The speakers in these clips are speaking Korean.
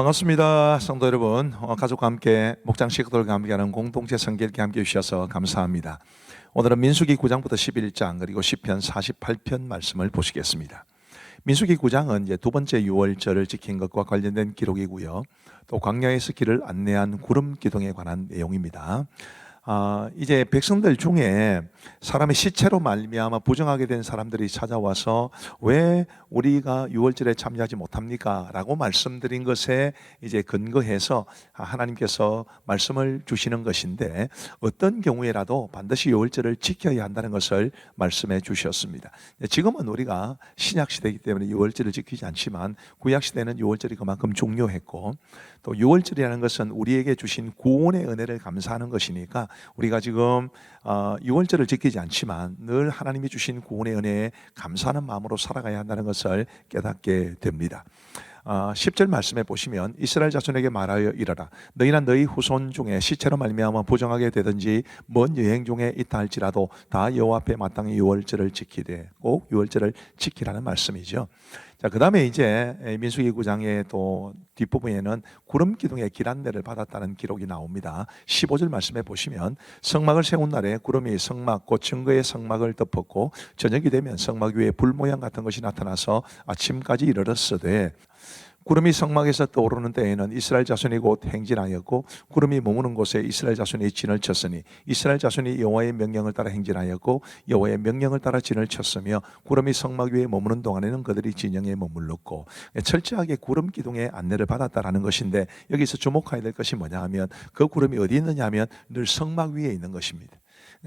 반갑습니다. 성도 여러분, 가족과 함께 목장 식구들과 함께하는 공동체 성결기 함께해 주셔서 감사합니다. 오늘은 민수기 9장부터 11장 그리고 시편 48편 말씀을 보시겠습니다. 민수기 9장은 이제 두 번째 유월절을 지킨 것과 관련된 기록이고요. 또 광야에서 길을 안내한 구름 기둥에 관한 내용입니다. 이제 백성들 중에 사람의 시체로 말미암아 부정하게 된 사람들이 찾아와서 왜 우리가 유월절에 참여하지 못합니까? 라고 말씀드린 것에 이제 근거해서 하나님께서 말씀을 주시는 것인데, 어떤 경우에라도 반드시 유월절을 지켜야 한다는 것을 말씀해 주셨습니다. 지금은 우리가 신약 시대이기 때문에 유월절을 지키지 않지만 구약 시대는 유월절이 그만큼 중요했고, 또 유월절이라는 것은 우리에게 주신 구원의 은혜를 감사하는 것이니까 우리가 지금 유월절을 지키지 않지만 늘 하나님이 주신 구원의 은혜에 감사하는 마음으로 살아가야 한다는 것을 깨닫게 됩니다. 10절 말씀에 보시면 이스라엘 자손에게 말하여 이르라. 너희나 너희 후손 중에 시체로 말미암아 부정하게 되든지 먼 여행 중에 있다 할지라도 다 여호와 앞에 마땅히 유월절을 지키되, 꼭 유월절을 지키라는 말씀이죠. 자, 그 다음에 이제 민수기 9장의 또 뒷부분에는 구름 기둥의 길 안내를 받았다는 기록이 나옵니다. 15절 말씀에 보시면 성막을 세운 날에 구름이 성막 곧 증거의 성막을 덮었고, 저녁이 되면 성막 위에 불 모양 같은 것이 나타나서 아침까지 이르렀으되, 구름이 성막에서 떠오르는 때에는 이스라엘 자손이 곧 행진하였고, 구름이 머무는 곳에 이스라엘 자손이 진을 쳤으니 이스라엘 자손이 여호와의 명령을 따라 행진하였고 여호와의 명령을 따라 진을 쳤으며, 구름이 성막 위에 머무는 동안에는 그들이 진영에 머물렀고. 철저하게 구름 기둥의 안내를 받았다라는 것인데, 여기서 주목해야 될 것이 뭐냐 하면 그 구름이 어디 있느냐 하면 늘 성막 위에 있는 것입니다.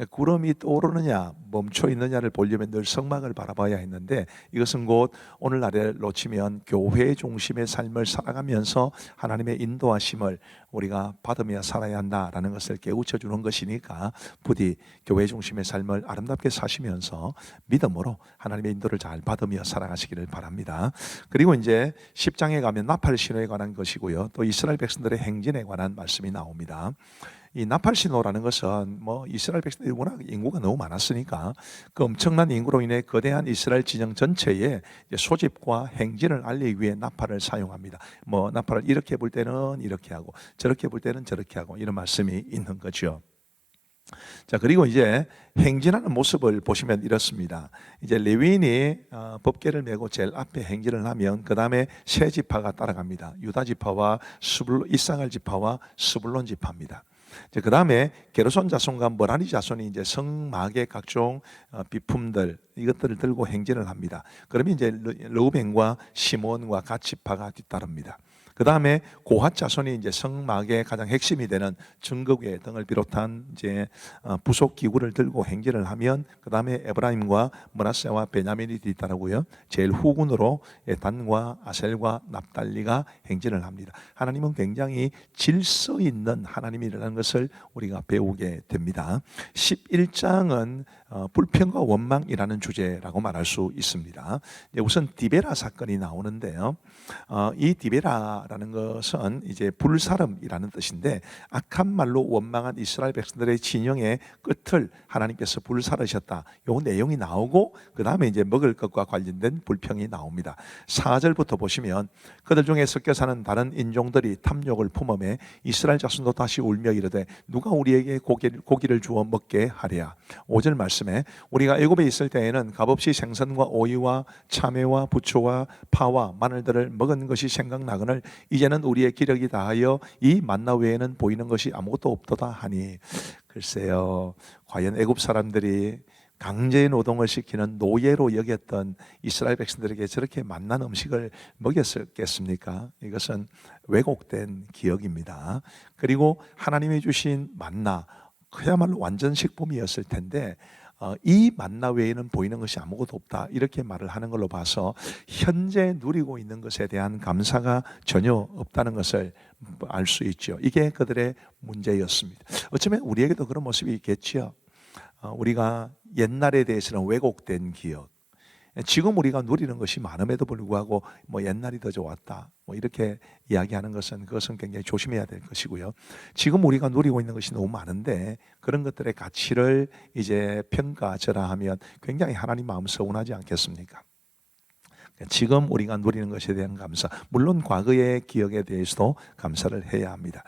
구름이 떠오르느냐 멈춰 있느냐를 보려면 늘 성막을 바라봐야 했는데, 이것은 곧 오늘날에 놓치면 교회 중심의 삶을 살아가면서 하나님의 인도하심을 우리가 받으며 살아야 한다라는 것을 깨우쳐 주는 것이니까 부디 교회 중심의 삶을 아름답게 사시면서 믿음으로 하나님의 인도를 잘 받으며 살아가시기를 바랍니다. 그리고 이제 10장에 가면 나팔 신호에 관한 것이고요, 또 이스라엘 백성들의 행진에 관한 말씀이 나옵니다. 이 나팔 신호라는 것은 이스라엘 백성들이 워낙 인구가 너무 많았으니까 그 엄청난 인구로 인해 거대한 이스라엘 진영 전체에 소집과 행진을 알리기 위해 나팔을 사용합니다. 나팔을 이렇게 불 때는 이렇게 하고 저렇게 불 때는 저렇게 하고, 이런 말씀이 있는 거죠. 자, 그리고 이제 행진하는 모습을 보시면 이렇습니다. 이제 레위인이 법궤를 메고 제일 앞에 행진을 하면 그 다음에 세 지파가 따라갑니다. 유다 지파와 이사갈 지파와 스불론 지파입니다. 그 다음에 게르손 자손과 머라리 자손이 이제 성막의 각종 비품들, 이것들을 들고 행진을 합니다. 그러면 이제 르우벤과 시몬과 갓 지파가 뒤따릅니다. 그 다음에 고핫 자손이 이제 성막의 가장 핵심이 되는 증거궤 등을 비롯한 이제 부속 기구를 들고 행진을 하면, 그 다음에 에브라임과 므낫세와 베냐민이 뒤따르고요, 제일 후군으로 단과 아셀과 납달리가 행진을 합니다. 하나님은 굉장히 질서 있는 하나님이라는 것을 우리가 배우게 됩니다. 11장은 불평과 원망이라는 주제라고 말할 수 있습니다. 우선 디베라 사건이 나오는데요, 이 디베라라는 것은 이제 불사름이라는 뜻인데, 악한 말로 원망한 이스라엘 백성들의 진영의 끝을 하나님께서 불사르셨다, 요 내용이 나오고, 그 다음에 이제 먹을 것과 관련된 불평이 나옵니다. 4절부터 보시면 그들 중에 섞여 사는 다른 인종들이 탐욕을 품음에 이스라엘 자손도 다시 울며 이르되 누가 우리에게 고기를 주어 먹게 하랴. 5절 말씀에 우리가 애굽에 있을 때에는 값없이 생선과 오이와 참외와 부초와 파와 마늘들을 먹은 것이 생각나거늘 이제는 우리의 기력이 다하여 이 만나 외에는 보이는 것이 아무것도 없도다 하니. 글쎄요, 과연 애굽 사람들이 강제 노동을 시키는 노예로 여겼던 이스라엘 백성들에게 저렇게 맛난 음식을 먹였겠습니까? 이것은 왜곡된 기억입니다. 그리고 하나님이 주신 만나, 그야말로 완전 식품이었을 텐데 이 만나 외에는 보이는 것이 아무것도 없다, 이렇게 말을 하는 걸로 봐서 현재 누리고 있는 것에 대한 감사가 전혀 없다는 것을 알 수 있죠. 이게 그들의 문제였습니다. 어쩌면 우리에게도 그런 모습이 있겠지요. 우리가 옛날에 대해서는 왜곡된 기억, 지금 우리가 누리는 것이 많음에도 불구하고 옛날이 더 좋았다, 이렇게 이야기하는 것은, 그것은 굉장히 조심해야 될 것이고요. 지금 우리가 누리고 있는 것이 너무 많은데 그런 것들의 가치를 이제 평가절하하면 굉장히 하나님 마음 서운하지 않겠습니까? 지금 우리가 누리는 것에 대한 감사, 물론 과거의 기억에 대해서도 감사를 해야 합니다.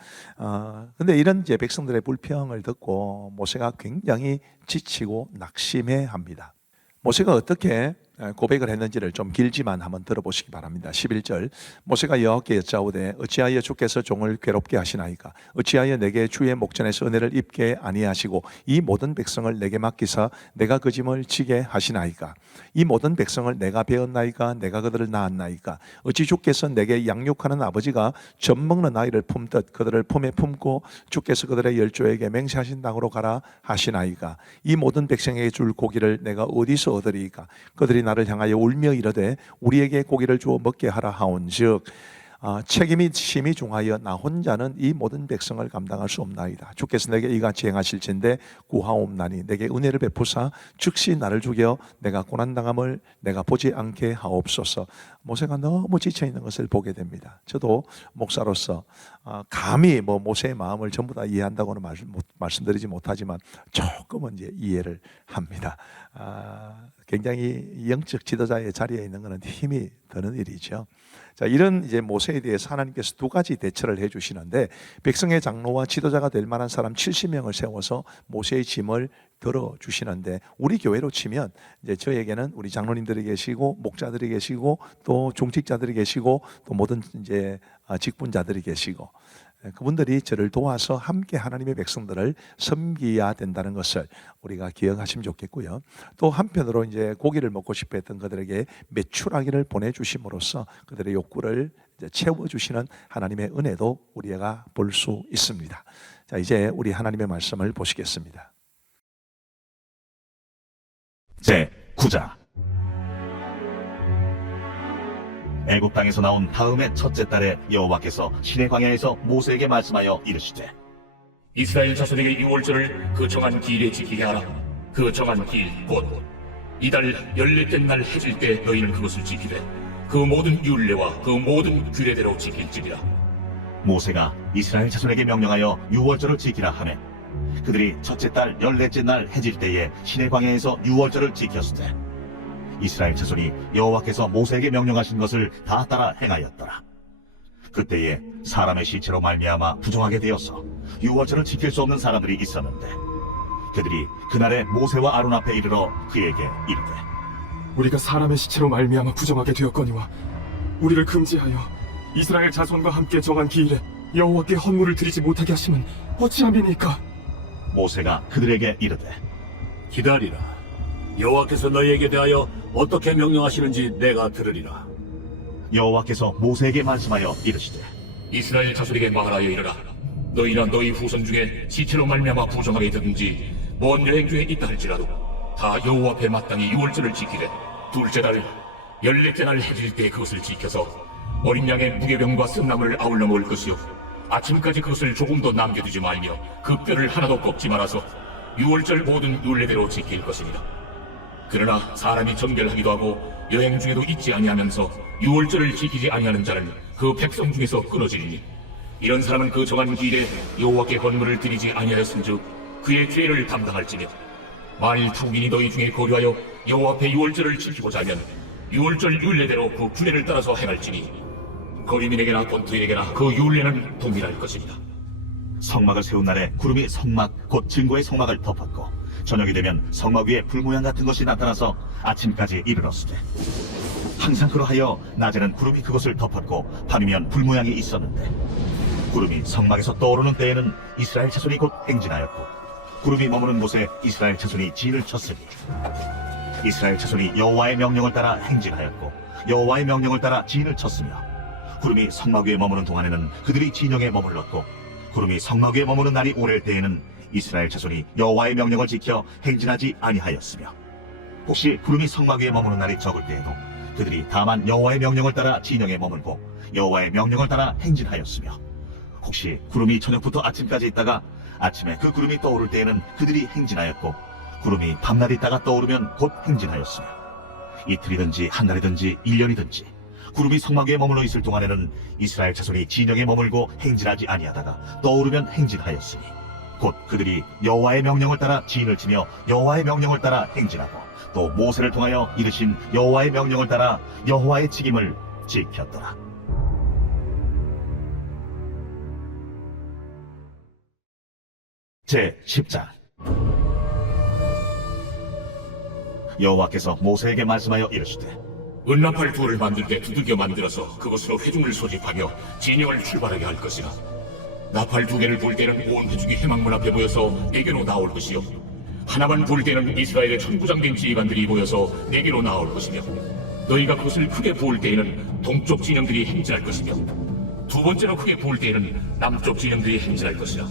근데 이런 이제 백성들의 불평을 듣고 모세가 굉장히 지치고 낙심해합니다. 모세가 어떻게 고백을 했는지를 좀 길지만 한번 들어보시기 바랍니다. 11절, 모세가 여호와께 여짜오되 어찌하여 주께서 종을 괴롭게 하시나이까? 어찌하여 내게 주의 목전에서 은혜를 입게 아니하시고 이 모든 백성을 내게 맡기사 내가 그 짐을 지게 하시나이까? 이 모든 백성을 내가 배웠나이까? 내가 그들을 낳았나이까? 어찌 주께서 내게 양육하는 아버지가 젖 먹는 아이를 품듯 그들을 품에 품고 주께서 그들의 열조에게 맹세하신 땅으로 가라 하시나이까? 이 모든 백성에게 줄 고기를 내가 어디서 얻으리이까? 그들이 나를 향하여 울며 이르되 우리에게 고기를 주어 먹게 하라 하온즉 책임이 심히 중하여 나 혼자는 이 모든 백성을 감당할 수 없나이다. 주께서 내게 이같이 행하실진대 구하옵나니 내게 은혜를 베푸사 즉시 나를 죽여 내가 고난당함을 내가 보지 않게 하옵소서. 모세가 너무 지쳐 있는 것을 보게 됩니다. 저도 목사로서 감히 모세의 마음을 전부 다 이해한다고는 말씀드리지 못하지만 조금은 이제 이해를 합니다. 굉장히 영적 지도자의 자리에 있는 것은 힘이 드는 일이죠. 자, 이런 이제 모세에 대해서 하나님께서 두 가지 대처를 해주시는데, 백성의 장로와 지도자가 될 만한 사람 70명을 세워서 모세의 짐을 들어주시는데, 우리 교회로 치면 이제 저에게는 우리 장로님들이 계시고 목자들이 계시고 또 중직자들이 계시고 또 모든 이제 직분자들이 계시고 그분들이 저를 도와서 함께 하나님의 백성들을 섬기어야 된다는 것을 우리가 기억하시면 좋겠고요. 또 한편으로 이제 고기를 먹고 싶어 했던 그들에게 메추라기를 보내주심으로써 그들의 욕구를 이제 채워주시는 하나님의 은혜도 우리가 볼 수 있습니다. 자, 이제 우리 하나님의 말씀을 보시겠습니다. 제 9장. 애굽 땅에서 나온 다음의 첫째 달에 여호와께서 시내 광야에서 모세에게 말씀하여 이르시되 이스라엘 자손에게 유월절을 그 정한 기일에 지키게 하라. 그 정한 기일 곧 이달 14째 날 해질 때 너희는 그것을 지키되 그 모든 율례와 그 모든 규례대로 지킬지니라. 모세가 이스라엘 자손에게 명령하여 유월절을 지키라 하매 그들이 첫째 달 14째 날 해질 때에 시내 광야에서 유월절을 지켰으되 이스라엘 자손이 여호와께서 모세에게 명령하신 것을 다 따라 행하였더라. 그때에 사람의 시체로 말미암아 부정하게 되어서 유월절을 지킬 수 없는 사람들이 있었는데 그들이 그날에 모세와 아론 앞에 이르러 그에게 이르되 우리가 사람의 시체로 말미암아 부정하게 되었거니와 우리를 금지하여 이스라엘 자손과 함께 정한 기일에 여호와께 헌물을 드리지 못하게 하시면 어찌함이니까? 모세가 그들에게 이르되 기다리라. 여호와께서 너희에게 대하여 어떻게 명령하시는지 내가 들으리라. 여호와께서 모세에게 말씀하여 이르시되 이스라엘 자손에게 말하여 이르라. 너희나 너희 후손 중에 시체로 말미암아 부정하게 되든지 먼 여행 중에 있다 할지라도 다 여호와 앞에 마땅히 유월절을 지키되 둘째 달 14째 날 해질 때 그것을 지켜서 어린 양의 무게병과 쓴나물을 아울러 먹을 것이요 아침까지 그것을 조금도 남겨두지 말며 그 뼈를 하나도 꺾지 말아서 유월절 모든 율례대로 지킬 것입니다. 그러나 사람이 정결하기도 하고 여행 중에도 잊지 아니하면서 유월절을 지키지 아니하는 자는 그 백성 중에서 끊어지리니 이런 사람은 그 정한 기일에 여호와께 헌물을 드리지 아니하였은즉 그의 죄를 담당할지며 만일 타국인이 너희 중에 거류하여 여호와 앞에 유월절을 지키고자 하면 유월절 율례대로 그 규례를 따라서 행할지니 거류민에게나 본토인에게나 그 율례는 동일할 것입니다. 성막을 세운 날에 구름이 성막 곧 증거의 성막을 덮었고 저녁이 되면 성막 위에 불모양 같은 것이 나타나서 아침까지 이르렀으되 항상 그러하여 낮에는 구름이 그것을 덮었고 밤이면 불모양이 있었는데 구름이 성막에서 떠오르는 때에는 이스라엘 자손이 곧 행진하였고 구름이 머무는 곳에 이스라엘 자손이 진을 쳤으니 이스라엘 자손이 여호와의 명령을 따라 행진하였고 여호와의 명령을 따라 진을 쳤으며 구름이 성막 위에 머무는 동안에는 그들이 진영에 머물렀고 구름이 성막 위에 머무는 날이 오랠 때에는 이스라엘 자손이 여호와의 명령을 지켜 행진하지 아니하였으며 혹시 구름이 성막 위에 머무는 날이 적을 때에도 그들이 다만 여호와의 명령을 따라 진영에 머물고 여호와의 명령을 따라 행진하였으며 혹시 구름이 저녁부터 아침까지 있다가 아침에 그 구름이 떠오를 때에는 그들이 행진하였고 구름이 밤낮 있다가 떠오르면 곧 행진하였으며 이틀이든지 한 달이든지 1년이든지 구름이 성막 위에 머물러 있을 동안에는 이스라엘 자손이 진영에 머물고 행진하지 아니하다가 떠오르면 행진하였으니 곧 그들이 여호와의 명령을 따라 진을 치며 여호와의 명령을 따라 행진하고 또 모세를 통하여 이르신 여호와의 명령을 따라 여호와의 책임을 지켰더라. 제 10장. 여호와께서 모세에게 말씀하여 이르시되 은나팔 둘을 만들 때 두들겨 만들어서 그것으로 회중을 소집하며 진영을 출발하게 할 것이라. 나팔 두 개를 불 때는 온 회중이 회막문 앞에 모여서 내게로 나올 것이요 하나만 불 때는 이스라엘의 천부장된 지휘관들이 모여서 내게로 나올 것이며 너희가 그것을 크게 부을 때에는 동쪽 진영들이 행진할 것이며 두 번째로 크게 부을 때에는 남쪽 진영들이 행진할 것이라.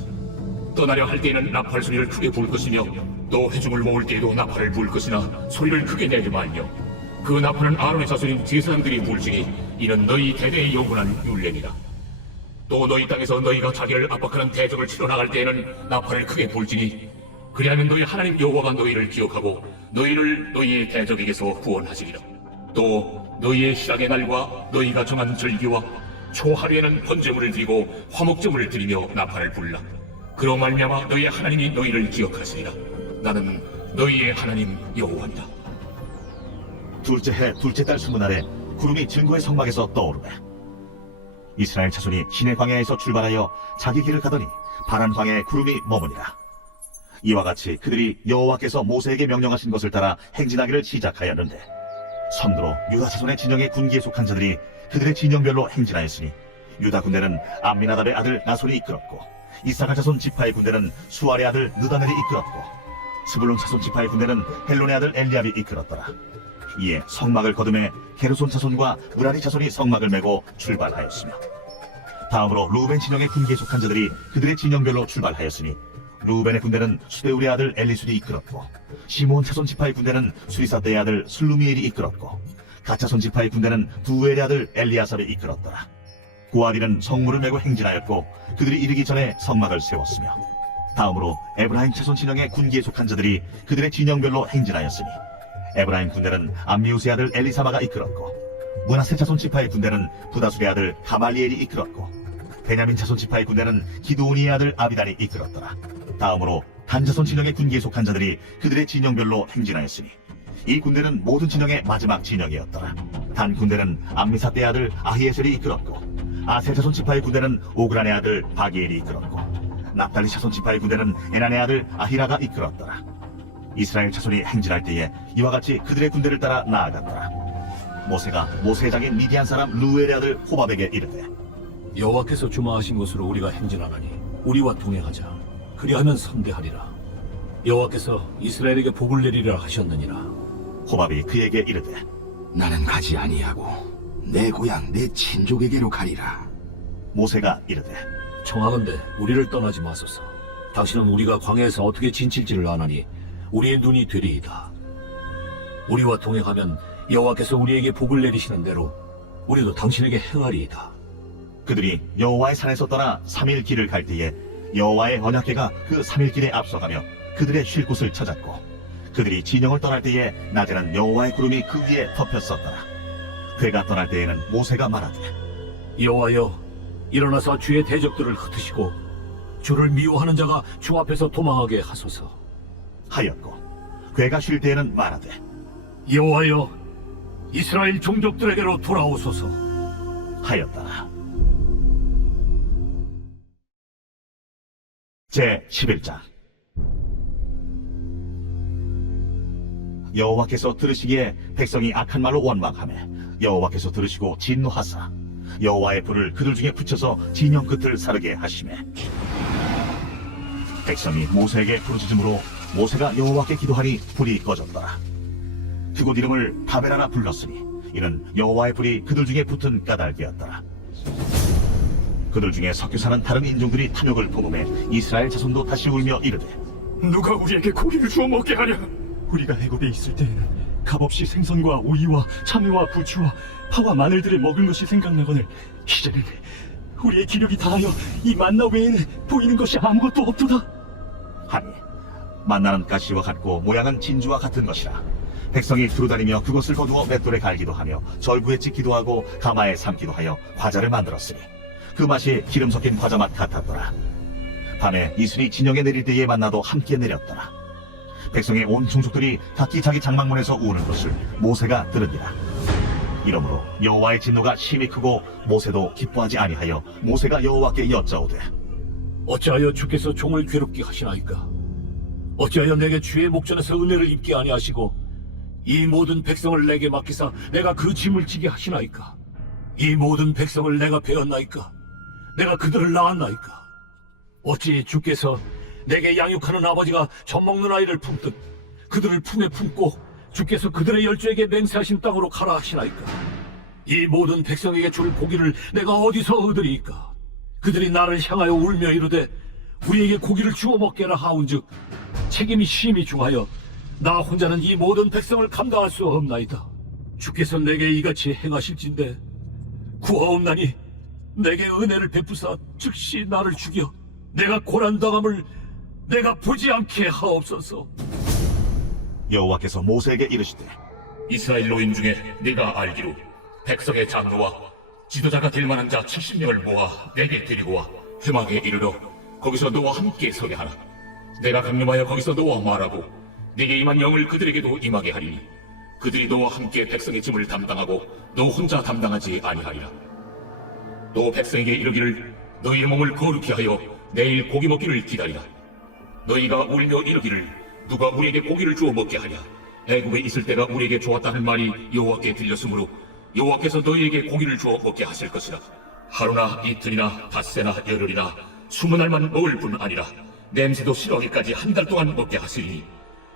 떠나려 할 때에는 나팔 소리를 크게 부을 것이며 또 회중을 모을 때에도 나팔을 부을 것이나 소리를 크게 내지 말며 그 나팔은 아론의 자손인 제사장들이 불지니 이는 너희 대대에 영원한 율례니라. 또 너희 땅에서 너희가 자기를 압박하는 대적을 치러 나갈 때에는 나팔을 크게 불지니 그리하면 너희 하나님 여호와가 너희를 기억하고 너희를 너희의 대적에게서 구원하시리라. 또 너희의 희락의 날과 너희가 정한 절기와 초하루에는 번제물을 드리고 화목제물을 드리며 나팔을 불라. 그로 말미암아 너희의 하나님이 너희를 기억하시리라. 나는 너희의 하나님 여호와니라. 둘째 해 둘째 달 20날에 구름이 증거의 성막에서 떠오르매 이스라엘 자손이 시내 광야에서 출발하여 자기 길을 가더니 바란 광야에 구름이 머무니라. 이와 같이 그들이 여호와께서 모세에게 명령하신 것을 따라 행진하기를 시작하였는데 선두로 유다 자손의 진영의 군기에 속한 자들이 그들의 진영별로 행진하였으니 유다 군대는 암미나답의 아들 나손이 이끌었고 이사갈 자손 지파의 군대는 수알의 아들 느다넬이 이끌었고 스불론 자손 지파의 군대는 헬론의 아들 엘리압이 이끌었더라. 이에 성막을 거두매 게르손 자손과 무라리 자손이 성막을 메고 출발하였으며 다음으로 루벤 진영의 군기에 속한 자들이 그들의 진영별로 출발하였으니 루벤의 군대는 수데울의 아들 엘리술이 이끌었고 시므온 자손 지파의 군대는 수리사대의 아들 슬루미엘이 이끌었고 갓 자손 지파의 군대는 두엘의 아들 엘리아삽이 이끌었더라. 고아디는 성문을 메고 행진하였고 그들이 이르기 전에 성막을 세웠으며 다음으로 에브라임 자손 진영의 군기에 속한 자들이 그들의 진영별로 행진하였으니 에브라임 군대는 암미우스의 아들 엘리사마가 이끌었고 므낫세 자손 지파의 군대는 부다술의 아들 가말리엘이 이끌었고 베냐민 자손 지파의 군대는 기드오니의 아들 아비단이 이끌었더라. 다음으로 단 자손 진영의 군기에 속한 자들이 그들의 진영별로 행진하였으니 이 군대는 모든 진영의 마지막 진영이었더라. 단 군대는 암미사대의 아들 아히에셀이 이끌었고 아셀 자손 지파의 군대는 오그란의 아들 바기엘이 이끌었고 납달리 자손 지파의 군대는 에난의 아들 아히라가 이끌었더라. 이스라엘 자손이 행진할 때에 이와 같이 그들의 군대를 따라 나아갔더라. 모세가 모세의 장인 미디안 사람 루엘의 아들 호밥에게 이르되 여호와께서 주마하신 곳으로 우리가 행진하나니 우리와 동행하자. 그리하면 선대하리라. 여호와께서 이스라엘에게 복을 내리리라 하셨느니라. 호밥이 그에게 이르되 나는 가지 아니하고 내 고향 내 친족에게로 가리라. 모세가 이르되 청하건대 우리를 떠나지 마소서. 당신은 우리가 광야에서 어떻게 진칠지를 아나니 우리의 눈이 되리이다. 우리와 동행하면 여호와께서 우리에게 복을 내리시는 대로 우리도 당신에게 행하리이다. 그들이 여호와의 산에서 떠나 3일 길을 갈 때에 여호와의 언약궤가 그 3일 길에 앞서가며 그들의 쉴 곳을 찾았고 그들이 진영을 떠날 때에 낮에는 여호와의 구름이 그 위에 덮였었더라. 궤가 떠날 때에는 모세가 말하되 여호와여, 일어나서 주의 대적들을 흩으시고 주를 미워하는 자가 주 앞에서 도망하게 하소서. 하였고 궤가 쉴 때에는 말하되 여호와여, 이스라엘 종족들에게로 돌아오소서. 하였더라. 제 11장. 여호와께서 들으시기에 백성이 악한 말로 원망하며 여호와께서 들으시고 진노하사 여호와의 불을 그들 중에 붙여서 진영 끝을 사르게 하시매 백성이 모세에게 부르짖음으로 모세가 여호와께 기도하니 불이 꺼졌더라. 그곳 이름을 다베라라 불렀으니 이는 여호와의 불이 그들 중에 붙은 까닭이었더라. 그들 중에 섞여 사는 다른 인종들이 탐욕을 품음에 이스라엘 자손도 다시 울며 이르되 누가 우리에게 고기를 주워 먹게 하랴? 우리가 애굽에 있을 때에는 값없이 생선과 오이와 참외와 부추와 파와 마늘들을 먹은 것이 생각나거늘 이제는 우리의 기력이 다하여 이 만나 외에는 보이는 것이 아무것도 없도다. 하니 만나는 가시와 같고 모양은 진주와 같은 것이라 백성이 두루다니며 그것을 거두어 맷돌에 갈기도 하며 절구에 찍기도 하고 가마에 삶기도 하여 과자를 만들었으니 그 맛이 기름 섞인 과자 맛 같았더라. 밤에 이슬이 진영에 내릴 때에 만나도 함께 내렸더라. 백성의 온 종족들이 각기 자기 장막문에서 우는 것을 모세가 들으니라. 이러므로 여호와의 진노가 심히 크고 모세도 기뻐하지 아니하여 모세가 여호와께 여짜오되 어찌하여 주께서 종을 괴롭게 하시나이까? 어찌하여 내게 주의 목전에서 은혜를 입게 아니하시고 이 모든 백성을 내게 맡기사 내가 그 짐을 지게 하시나이까? 이 모든 백성을 내가 배웠나이까? 내가 그들을 낳았나이까? 어찌 주께서 내게 양육하는 아버지가 젖먹는 아이를 품듯 그들을 품에 품고 주께서 그들의 열조에게 맹세하신 땅으로 가라 하시나이까? 이 모든 백성에게 줄 고기를 내가 어디서 얻으리이까? 그들이 나를 향하여 울며 이르되 우리에게 고기를 주어 먹게라 하온즉 책임이 심히 중하여 나 혼자는 이 모든 백성을 감당할 수 없나이다. 주께서 내게 이같이 행하실진데 구하옵나니 내게 은혜를 베푸사 즉시 나를 죽여 내가 고난당함을 내가 보지 않게 하옵소서. 여호와께서 모세에게 이르시되 이스라엘 노인 중에 네가 알기로 백성의 장로와 지도자가 될 만한 자 70명을 모아 내게 데리고 와 회막에 이르러 거기서 너와 함께 서게 하라. 내가 강림하여 거기서 너와 말하고 네게 임한 영을 그들에게도 임하게 하리니 그들이 너와 함께 백성의 짐을 담당하고 너 혼자 담당하지 아니하리라. 너 백성에게 이르기를 너희의 몸을 거룩히 하여 내일 고기 먹기를 기다리라. 너희가 울며 이르기를 누가 우리에게 고기를 주어 먹게 하냐? 애굽에 있을 때가 우리에게 좋았다는 말이 여호와께 들렸으므로 여호와께서 너희에게 고기를 주어 먹게 하실 것이라. 하루나 이틀이나 닷새나 열흘이나 20날만 먹을 뿐 아니라 냄새도 싫어하기까지 한 달 동안 먹게 하시리니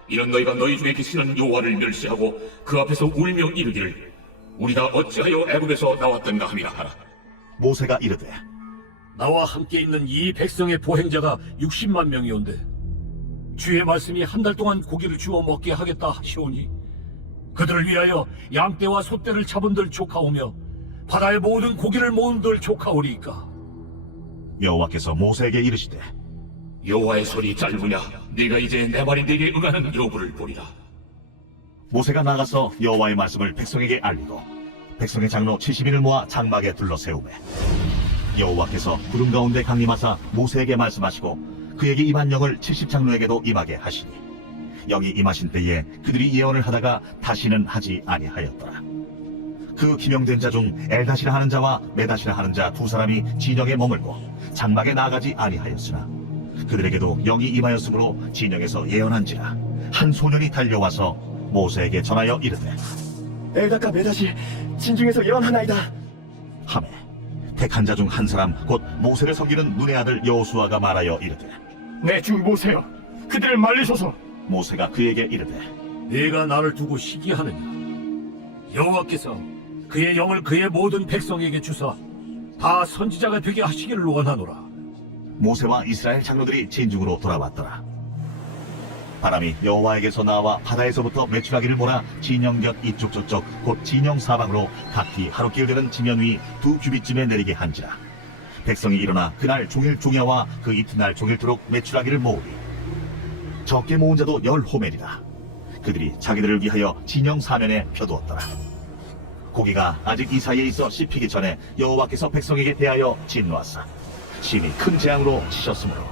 이런 너희가 너희 중에 계시는 여호와를 멸시하고 그 앞에서 울며 이르기를 우리가 어찌하여 애굽에서 나왔던가 함이라 하라. 모세가 이르되 나와 함께 있는 이 백성의 보행자가 60만 명이온데 주의 말씀이 한 달 동안 고기를 주어 먹게 하겠다 하시오니 그들을 위하여 양떼와 소떼를 잡은들 조카오며 바다의 모든 고기를 모은들 조카오리이까? 여호와께서 모세에게 이르시되 여호와의 손이 짧으냐? 네가 이제 내 말이 네게 응하는 여부를 보리라. 모세가 나가서 여호와의 말씀을 백성에게 알리고 백성의 장로 70인을 모아 장막에 둘러 세우매 여호와께서 구름 가운데 강림하사 모세에게 말씀하시고 그에게 임한 영을 70장로에게도 임하게 하시니 영이 임하신 때에 그들이 예언을 하다가 다시는 하지 아니하였더라. 그 기명된 자 중 엘다시라 하는 자와 메다시라 하는 자 두 사람이 진영에 머물고 장막에 나아가지 아니하였으나 그들에게도 영이 임하였으므로 진영에서 예언한지라. 한 소년이 달려와서 모세에게 전하여 이르되 엘다카 메다시 진중에서 예언하나이다. 하매 택한 자 중 한 사람 곧 모세를 섬기는 눈의 아들 여호수아가 말하여 이르되 내 주 모세여, 그들을 말리소서. 모세가 그에게 이르되 네가 나를 두고 시기하느냐? 여호와께서 그의 영을 그의 모든 백성에게 주사 다 선지자가 되게 하시기를 원하노라. 모세와 이스라엘 장로들이 진중으로 돌아왔더라. 바람이 여호와에게서 나와 바다에서부터 메추라기를 몰아 진영 곁 이쪽 저쪽 곧 진영 사방으로 각기 하루길 되는 지면 위 2규빗쯤에 내리게 한지라. 백성이 일어나 그날 종일 종야와 그 이튿날 종일토록 메추라기를 모으리. 적게 모은 자도 10호멜이라. 그들이 자기들을 위하여 진영 사면에 펴두었더라. 고기가 아직 이 사이에 있어 씹히기 전에 여호와께서 백성에게 대하여 진노하사 심히 큰 재앙으로 치셨으므로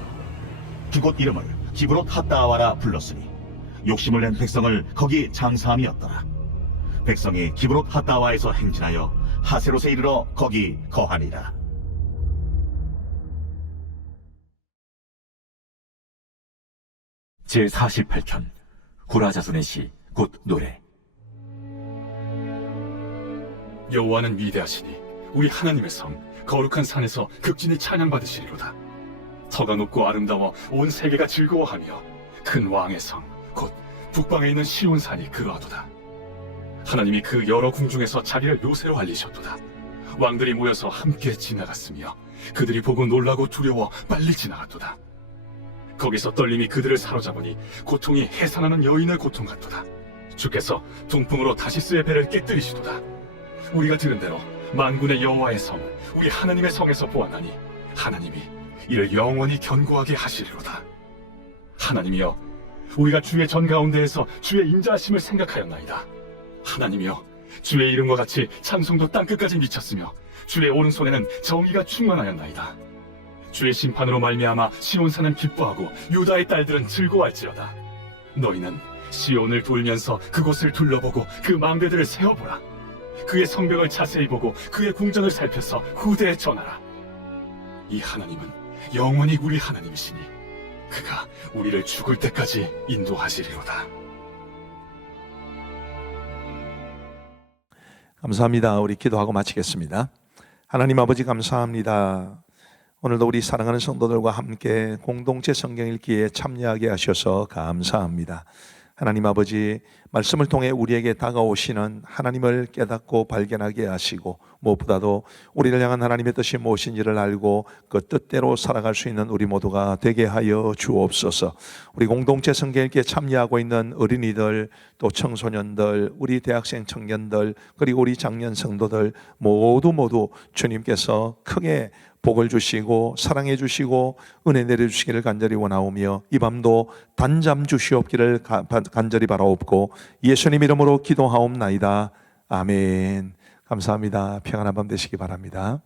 그곳 이름을 기브롯 핫다아와라 불렀으니 욕심을 낸 백성을 거기 장사함이었더라. 백성이 기브롯 핫다아와에서 행진하여 하세롯에 이르러 거기 거하니라. 제48편 구라자손의 시 곧 노래. 여호와는 위대하시니 우리 하나님의 성 거룩한 산에서 극진히 찬양받으시리로다. 터가 높고 아름다워 온 세계가 즐거워하며 큰 왕의 성 곧 북방에 있는 시온산이 그러하도다. 하나님이 그 여러 궁중에서 자기를 요새로 알리셨도다. 왕들이 모여서 함께 지나갔으며 그들이 보고 놀라고 두려워 빨리 지나갔도다. 거기서 떨림이 그들을 사로잡으니 고통이 해산하는 여인의 고통 같도다. 주께서 동풍으로 다시스의 배를 깨뜨리시도다. 우리가 들은 대로 만군의 여호와의 성 우리 하나님의 성에서 보았나니 하나님이 이를 영원히 견고하게 하시리로다. 하나님이여, 우리가 주의 전 가운데에서 주의 인자하심을 생각하였나이다. 하나님이여, 주의 이름과 같이 찬송도 땅끝까지 미쳤으며 주의 오른손에는 정의가 충만하였나이다. 주의 심판으로 말미암아 시온산은 기뻐하고 유다의 딸들은 즐거워할지어다. 너희는 시온을 돌면서 그곳을 둘러보고 그 망대들을 세어보라. 그의 성벽을 자세히 보고 그의 궁전을 살펴서 후대에 전하라. 이 하나님은 영원히 우리 하나님이시니 그가 우리를 죽을 때까지 인도하시리로다. 감사합니다. 우리 기도하고 마치겠습니다. 하나님 아버지 감사합니다. 오늘도 우리 사랑하는 성도들과 함께 공동체 성경 읽기에 참여하게 하셔서 감사합니다. 하나님 아버지, 말씀을 통해 우리에게 다가오시는 하나님을 깨닫고 발견하게 하시고 무엇보다도 우리를 향한 하나님의 뜻이 무엇인지를 알고 그 뜻대로 살아갈 수 있는 우리 모두가 되게 하여 주옵소서. 우리 공동체 성경 읽기에 참여하고 있는 어린이들, 또 청소년들, 우리 대학생 청년들, 그리고 우리 장년 성도들 모두 주님께서 크게 복을 주시고 사랑해 주시고 은혜 내려주시기를 간절히 원하오며 이 밤도 단잠 주시옵기를 간절히 바라옵고 예수님 이름으로 기도하옵나이다. 아멘. 감사합니다. 평안한 밤 되시기 바랍니다.